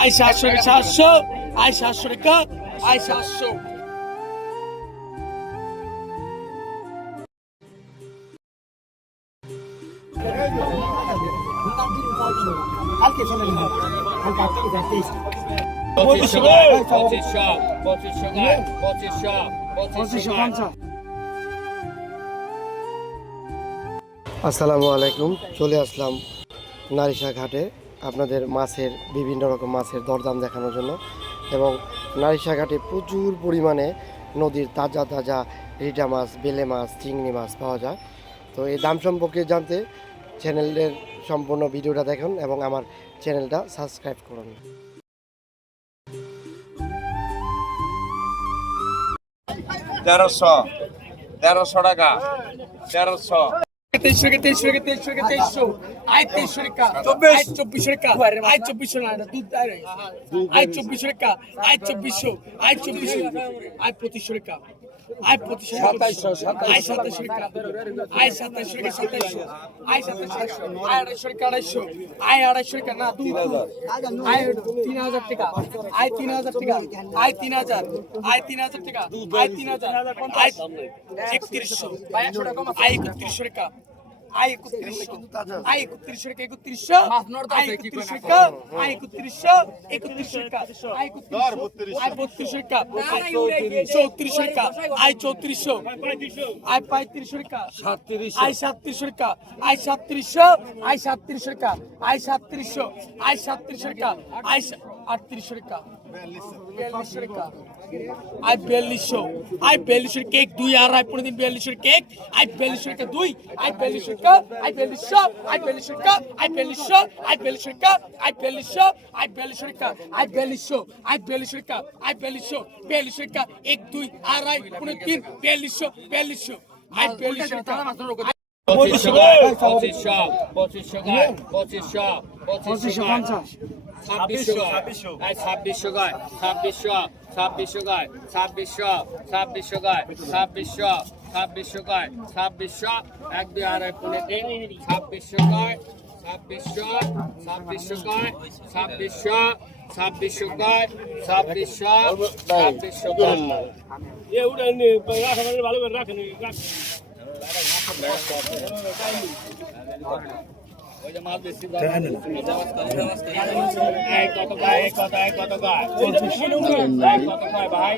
I 700 I 700 টাকা I 700 আসসালামু আলাইকুম। চলে আসলাম নারিশা ঘাটে আপনাদের মাছের বিভিন্ন রকম মাছের দরদাম দেখানোর জন্য। এবং নারিশা ঘাটে প্রচুর পরিমাণে নদীর তাজা তাজা রিটা মাছ, বেলে মাছ, চিংড়ি মাছ পাওয়া যায়। তো এই দাম সম্পর্কে জানতে চ্যানেলের সম্পূর্ণ ভিডিওটা দেখুন এবং আমার চ্যানেলটা সাবস্ক্রাইব করুন। 1300 টাকা 1300 2300 আই 2300 টাকা আই 2400 টাকা আই 2400 না দুধ আই 2400 টাকা আই 2400 আই 2500 টাকা আই 2500 আই 2700 টাকা আই 2700 টাকা 2700 আই 2700 আই 250 আই 250 টাকা না দুধ আই 3000 টাকা আই 3000 টাকা আই 3000 আই 3000 টাকা আই 3000 আই 3100 আই 3100 টাকা আই 3100 আই 3100 টাকা 3100 আই 3100 টাকা আই 3100 3100 টাকা আই 3200 আই 3200 টাকা আই 3400 টাকা আই 3400 আই 3500 টাকা 3700 আই 3700 টাকা আই 3700 আই 3700 টাকা আই 3700 আই 3700 টাকা আই 3800 টাকা 4200 টাকা আই 4200 আই 4200 কেক 2 আর আই 15 4200 কেক আই 4200 টাকা 2 আই 4200 টাকা আই 4200 আই 4200 টাকা আই 4200 আই 4200 টাকা আই 4200 আই 4200 টাকা আই 4200 আই 4200 টাকা আই 4200 4200 টাকা 1 2 আর আই 15 4200 4200 আই 4200 টাকা 2500 এক দুই আড়াই 2600 গায় 2600 গায় 2600 গায় 2600 এ উড়ান ভালো করে রাখেন ভাই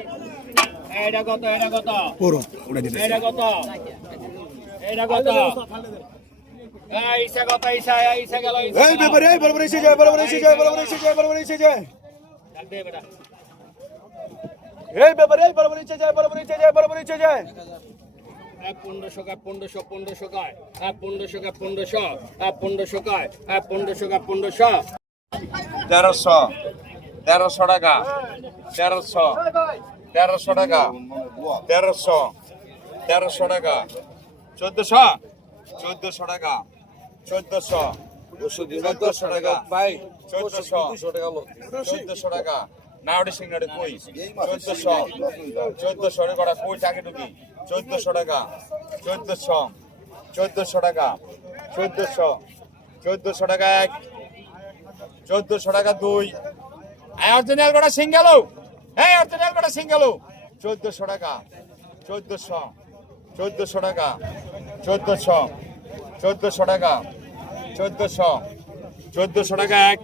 এটা কত এটা কত এটা কত এটা কত ঈশা কত ঈশা ঈশা গেল এই ব্যাপারে এই বরাবর এসে যায় বরাবর এসে যায় বরাবর এসে যায় বরাবর এসে যায় এই ব্যাপারে এই বরাবর এসে যায় বরাবর এসে যায় বরাবর এসে যায় 1500 গায় 1500 গায় 1500 গায় 1500 গায় 1500 গায় 1500 1300 টাকা 1300 টাকা 1300 টাকা 1400 টাকা 1400 টাকা ভাই 1400 টাকা নাওড়ি সিংড়ি কই 1400 কটা কই টাকা ঢুকি 1400 টাকা 1400 টাকা 1400 টাকা এক 1400 টাকা দুই অরিজিনাল কটা সিঙ্গেল এই অরিজিনাল কটা সিঙ্গেল 1400 টাকা 1400 টাকা 1400 টাকা 1400 টাকা এক